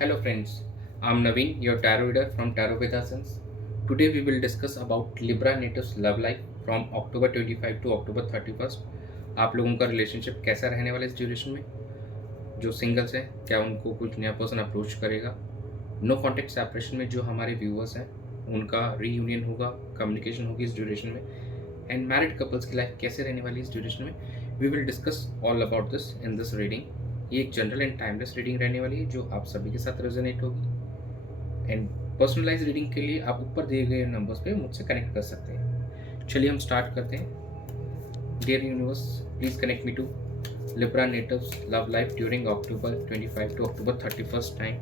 Hello friends, I'm Naveen, your tarot reader from Tarot Vedasans. Today we will discuss about Libra natives love life from October 25 to October 31st. आप लोगों का relationship कैसा रहने वाला है इस duration में? जो सिंगल्स हैं क्या उनको कुछ नया पर्सन अप्रोच करेगा? नो कॉन्टेक्ट सेपरेशन में जो हमारे व्यूअर्स हैं उनका रीयूनियन होगा, कम्युनिकेशन होगी इस ड्यूरेशन में। एंड मैरिड कपल्स की लाइफ कैसे रहने वाली है इस ड्यूरेशन में? We will discuss all about this in this reading. ये एक जनरल एंड टाइमलेस रीडिंग रहने वाली है जो आप सभी के साथ रेजोनेट होगी। एंड पर्सनलाइज रीडिंग के लिए आप ऊपर दिए गए नंबर्स पे मुझसे कनेक्ट कर सकते हैं। चलिए हम स्टार्ट करते हैं। Dear universe, please connect me to Libra natives love life during October 25 to October 31st time.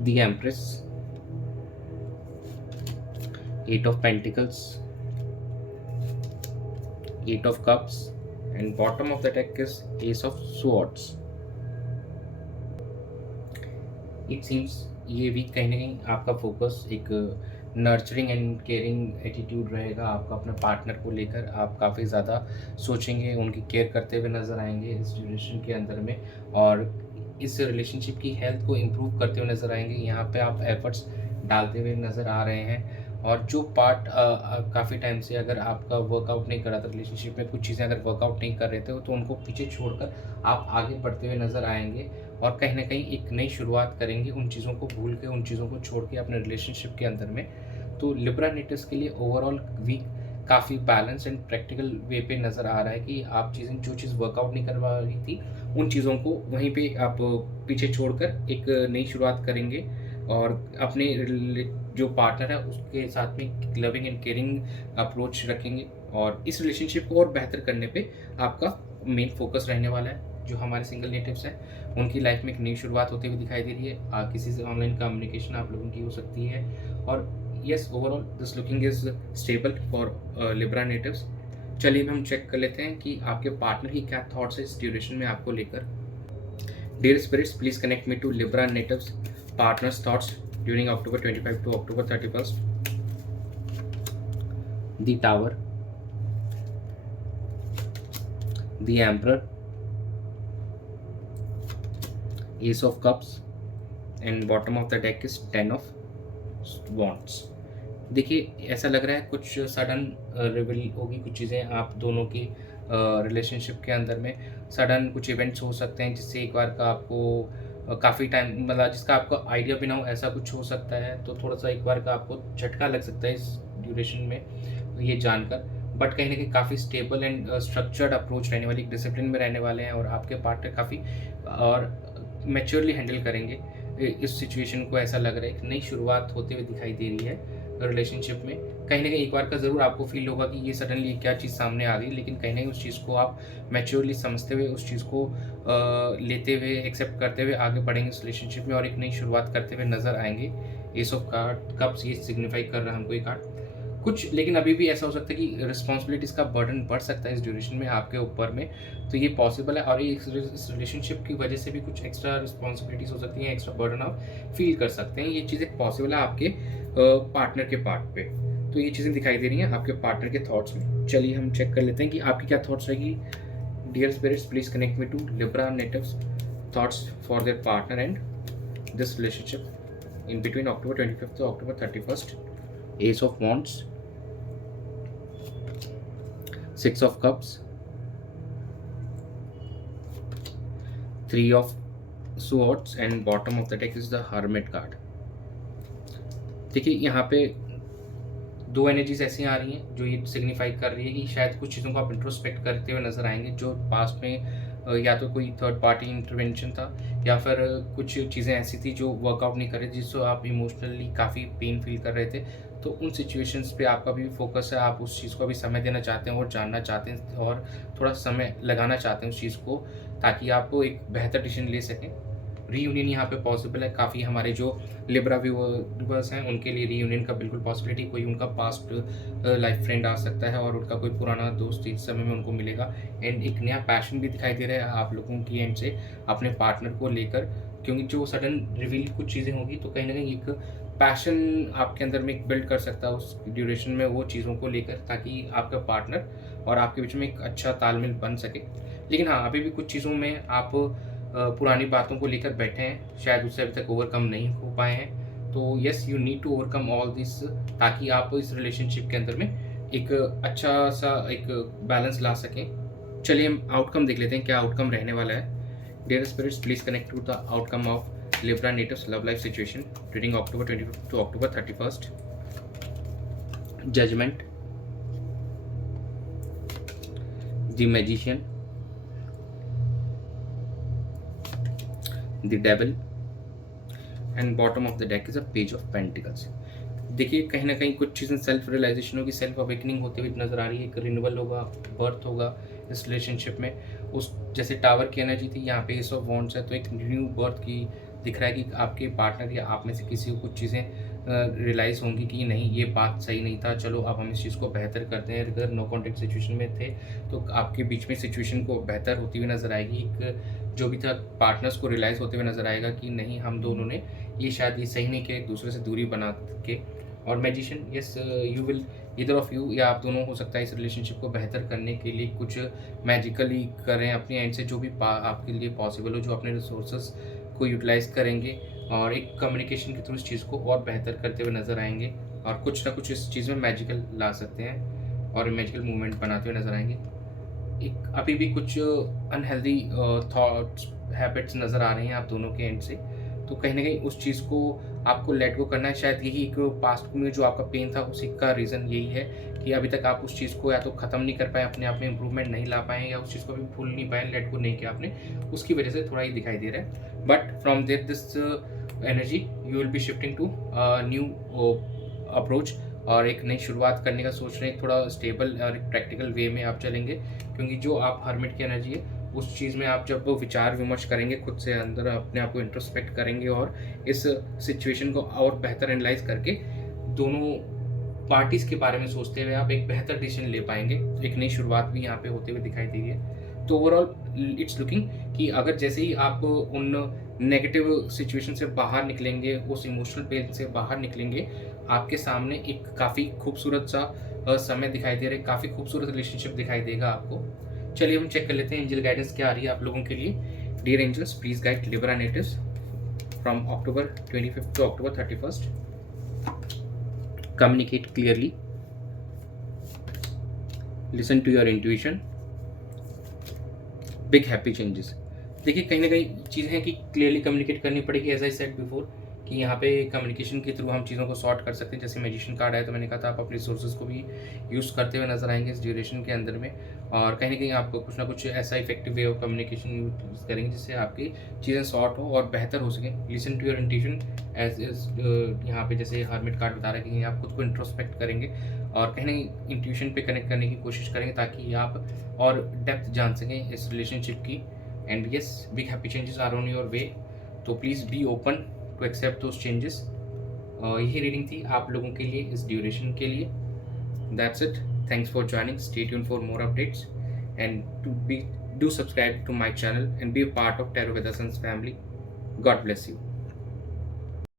The Empress, Eight of Pentacles, Eight of Cups, and bottom of the deck is Ace of Swords. It seems ये week कहीं ना कहीं आपका focus एक nurturing and caring attitude रहेगा। आपका अपने partner को लेकर आप काफ़ी ज़्यादा सोचेंगे, उनकी केयर करते हुए नज़र आएंगे इस ड्यूरेशन के अंदर में, और इस रिलेशनशिप की हेल्थ को इम्प्रूव करते हुए नज़र आएंगे। यहाँ पे आप एफर्ट्स डालते हुए नज़र आ रहे हैं। और जो पार्ट काफ़ी टाइम से अगर आपका वर्कआउट नहीं कर रहा था रिलेशनशिप में, कुछ चीज़ें अगर वर्कआउट नहीं कर रहे थे तो उनको पीछे छोड़कर आप आगे बढ़ते हुए नज़र आएंगे और कहीं ना कहीं एक नई शुरुआत करेंगे, उन चीज़ों को भूल के, उन चीज़ों को छोड़ के अपने रिलेशनशिप के अंदर में। तो लिब्रा नेटिव्स के लिए ओवरऑल वीक काफ़ी बैलेंस एंड प्रैक्टिकल वे पे नज़र आ रहा है कि आप चीज़ें जो चीज़ वर्कआउट नहीं करवा रही थी उन चीज़ों को वहीं पे आप पीछे छोड़कर एक नई शुरुआत करेंगे और अपने जो पार्टनर है उसके साथ में लविंग एंड केयरिंग अप्रोच रखेंगे और इस रिलेशनशिप को और बेहतर करने पे आपका मेन फोकस रहने वाला है। जो हमारे सिंगल नेटिव्स हैं उनकी लाइफ में एक नई शुरुआत होते हुए दिखाई दे रही है। किसी से ऑनलाइन कम्युनिकेशन आप लोगों की हो सकती है और yes, overall this looking is stable for Libra natives. चलिए हम चेक कर लेते हैं कि आपके पार्टनर की क्या थॉट्स है इस ड्यूरेशन में आपको लेकर। Dear spirits, please connect me to Libra natives partners thoughts during October 25 to October 31st. The Tower, the Emperor, Ace of Cups, and bottom of the deck is Ten of Wands. देखिए ऐसा लग रहा है कुछ sudden reveal होगी कुछ चीज़ें आप दोनों की रिलेशनशिप के अंदर में। सडन कुछ इवेंट्स हो सकते हैं जिससे एक बार का आपको काफ़ी टाइम मतलब जिसका आपको आइडिया भी ना हो, ऐसा कुछ हो सकता है। तो थोड़ा सा एक बार का आपको झटका लग सकता है इस ड्यूरेशन में ये जानकर, बट कहीं ना कहीं काफ़ी स्टेबल एंड स्ट्रक्चर्ड अप्रोच रहने वाली, डिसिप्लिन में रहने वाले हैं और आपके पार्टनर काफ़ी और मैच्योरली हैंडल करेंगे इस सिचुएशन को। ऐसा लग रहा है एक नई शुरुआत होते हुए दिखाई दे रही है रिलेशनशिप में। कहीं ना कहीं एक बार का ज़रूर आपको फील होगा कि ये सडनली क्या चीज़ सामने आ गई, लेकिन कहीं ना कहीं उस चीज़ को आप मैच्योरली समझते हुए, उस चीज़ को लेते हुए, एक्सेप्ट करते हुए आगे बढ़ेंगे इस रिलेशनशिप में और एक नई शुरुआत करते हुए नजर आएंगे। एस ऑफ कार्ड कप्स ये सिग्निफाई कर रहा है हमको ये कार्ड कुछ, लेकिन अभी भी ऐसा हो सकता है कि रिस्पॉन्सिबिलिटीज़ का बर्डन बढ़ सकता है इस ड्यूरेशन में आपके ऊपर में। तो ये पॉसिबल है और ये इस रिलेशनशिप की वजह से भी कुछ एक्स्ट्रा रिस्पॉन्सिबिलिटीज़ हो सकती हैं, एक्स्ट्रा बर्डन आप फील कर सकते हैं। ये चीज़ें पॉसिबल है आपके पार्टनर के पार्ट पे। तो ये चीज़ें दिखाई दे रही हैं आपके पार्टनर के थॉट्स में। चलिए हम चेक कर लेते हैं कि आपकी क्या थॉट्स रहेगी। Dear spirits, please connect me to Libra natives thoughts for their partner and this relationship in between October 25th to October 31st. Ace of Wands, Six of Cups, Three of Swords, and bottom of the deck is the Hermit card. देखिए यहाँ पे दो energies ऐसी आ रही हैं जो ये signify कर रही है कि शायद कुछ चीज़ों को आप इंट्रोस्पेक्ट करते हुए नजर आएंगे जो पास्ट में या तो कोई थर्ड पार्टी इंटरवेंशन था या फिर कुछ चीज़ें ऐसी थी जो वर्कआउट नहीं कर रही थी, जिससे आप इमोशनली काफ़ी पेन फील कर रहे थे। तो उन सिचुएशंस पे आपका भी फोकस है, आप उस चीज़ को भी समय देना चाहते हैं और जानना चाहते हैं और थोड़ा समय लगाना चाहते हैं उस चीज़ को, ताकि आप एक बेहतर डिसीजन ले सकें। रीयूनियन यहाँ पे पॉसिबल है। काफ़ी हमारे जो लिब्रा व्यूअर्स हैं उनके लिए रीयूनियन का बिल्कुल पॉसिबिलिटी, कोई उनका पास्ट लाइफ फ्रेंड आ सकता है और उनका कोई पुराना दोस्त इस समय में उनको मिलेगा। एंड एक नया पैशन भी दिखाई दे रहा है आप लोगों की एंड से अपने पार्टनर को लेकर, क्योंकि जो सडन रिवील कुछ चीज़ें होगी तो कहीं ना कहीं एक पैशन आपके अंदर में बिल्ड कर सकता है उस ड्यूरेशन में वो चीज़ों को लेकर, ताकि आपका पार्टनर और आपके बीच में एक अच्छा तालमेल बन सके। लेकिन हाँ, अभी भी कुछ चीज़ों में आप पुरानी बातों को लेकर बैठे हैं, शायद उससे अभी तक ओवरकम नहीं हो पाए हैं। तो yes, you need to overcome all this, ताकि आप इस रिलेशनशिप के अंदर में एक अच्छा सा एक बैलेंस ला सकें। चलिए हम आउटकम देख लेते हैं, क्या आउटकम रहने वाला है। Dear spirits, please connect to the outcome of Libra natives love life situation reading October 25 to October 31st। Judgement, the magician, the devil and bottom of the deck is a page of pentacles. देखिए कहीं ना कहीं कुछ चीज़ें self realisation होगी, self awakening होती हुई नजर आ रही है। एक रिन्यूअल होगा, बर्थ होगा इस रिलेशनशिप में। उस जैसे टावर की एनर्जी थी, यहाँ पे एस ऑफ वॉन्ड्स है, तो एक न्यू बर्थ की दिख रहा है कि आपके पार्टनर या आप में से किसी को कुछ चीज़ें रियलाइज़ होंगी कि नहीं, ये बात सही नहीं था, चलो अब हम इस चीज़ को बेहतर करते हैं। अगर नो कॉन्टेक्ट सिचुएशन में थे तो आपके बीच में सिचुएशन को बेहतर होती हुई नज़र आएगी। एक जो भी था पार्टनर्स को रियलाइज़ होते हुए नज़र आएगा कि नहीं, हम दोनों ने ये शायद ये सही नहीं किया, एक दूसरे से दूरी बना के। और magician, yes, you will either of you या आप दोनों हो सकता है इस रिलेशनशिप को बेहतर करने के लिए कुछ मैजिकली करें अपनी एंड से, जो भी आपके लिए पॉसिबल हो, जो अपने रिसोर्सेज को यूटिलाइज करेंगे और एक कम्युनिकेशन के थ्रू इस चीज़ को और बेहतर करते हुए नज़र आएंगे और कुछ ना कुछ इस चीज़ में मैजिकल ला सकते हैं और मैजिकल मूवमेंट बनाते हुए नज़र आएंगे। एक अभी भी कुछ अनहेल्दी थॉट्स, हैबिट्स नज़र आ रहे हैं आप दोनों के एंड से, तो कहीं ना कहीं उस चीज़ को आपको लेट गो करना है। शायद यही एक पास्ट में जो आपका पेन था उसी का रीज़न यही है कि अभी तक आप उस चीज़ को या तो ख़त्म नहीं कर पाए, अपने आप में इम्प्रूवमेंट नहीं ला पाए, या उस चीज़ को अभी भूल नहीं पाए, लेट गो नहीं किया आपने, उसकी वजह से थोड़ा ही दिखाई दे रहा है। But from there this energy you will be shifting to new approach और एक नई शुरुआत करने का सोच रहे हैं। थोड़ा स्टेबल और एक प्रैक्टिकल वे में आप चलेंगे, क्योंकि जो आप हर्मिट की एनर्जी है उस चीज़ में आप जब विचार विमर्श करेंगे, खुद से अंदर अपने आप को इंट्रोस्पेक्ट करेंगे और इस सिचुएशन को और बेहतर एनालाइज करके दोनों पार्टीज़ के बारे में सोचते हुए आप एक बेहतर डिसीजन ले पाएंगे। एक नई शुरुआत भी यहाँ पे होते हुए दिखाई दे रही है। तो ओवरऑल इट्स लुकिंग कि अगर जैसे ही आप उन नेगेटिव सिचुएशन से बाहर निकलेंगे, उस इमोशनल पेन से बाहर निकलेंगे, आपके सामने एक काफ़ी खूबसूरत सा समय दिखाई दे रहा है, काफ़ी खूबसूरत रिलेशनशिप दिखाई देगा आपको। चलिए हम चेक कर लेते हैं एंजल गाइडेंस क्या आ रही है आप लोगों के लिए। Dear angels, please guide Libra natives from October 25 to October 31st। Communicate clearly, listen to your intuition, big happy changes. देखिए कहीं ना कहीं चीज़ें हैं कि क्लियरली कम्युनिकेट करनी पड़ेगी, एज आई सेड बिफोर कि यहाँ पे कम्युनिकेशन के थ्रू हम चीज़ों को सॉर्ट कर सकते हैं। जैसे मैजिशियन कार्ड आया तो मैंने कहा था आप अपने रिसोर्सेज को भी यूज़ करते हुए नजर आएंगे इस ड्यूरेशन के अंदर में, और कहीं ना कहीं आप कुछ ना कुछ ऐसा effective way of communication use करेंगे जिससे आपकी चीज़ें सॉर्ट हो और बेहतर हो सकें। Listen to your intuition, as यहाँ पे जैसे हर्मिट कार्ड बता रहा है कि आप खुद को इंट्रोस्पेक्ट करेंगे और कहीं ना कहीं इंट्यूशन पे कनेक्ट करने की कोशिश करेंगे ताकि आप और डेप्थ जान सकें इस रिलेशनशिप की। And yes, big happy changes are on your way, तो please be open to accept those changes. यही रीडिंग थी आप लोगों के लिए इस ड्यूरेशन के लिए। That's it, thanks for joining, stay tuned for more updates and do subscribe to my channel and be a part of Tarot Vedasans family. God bless you.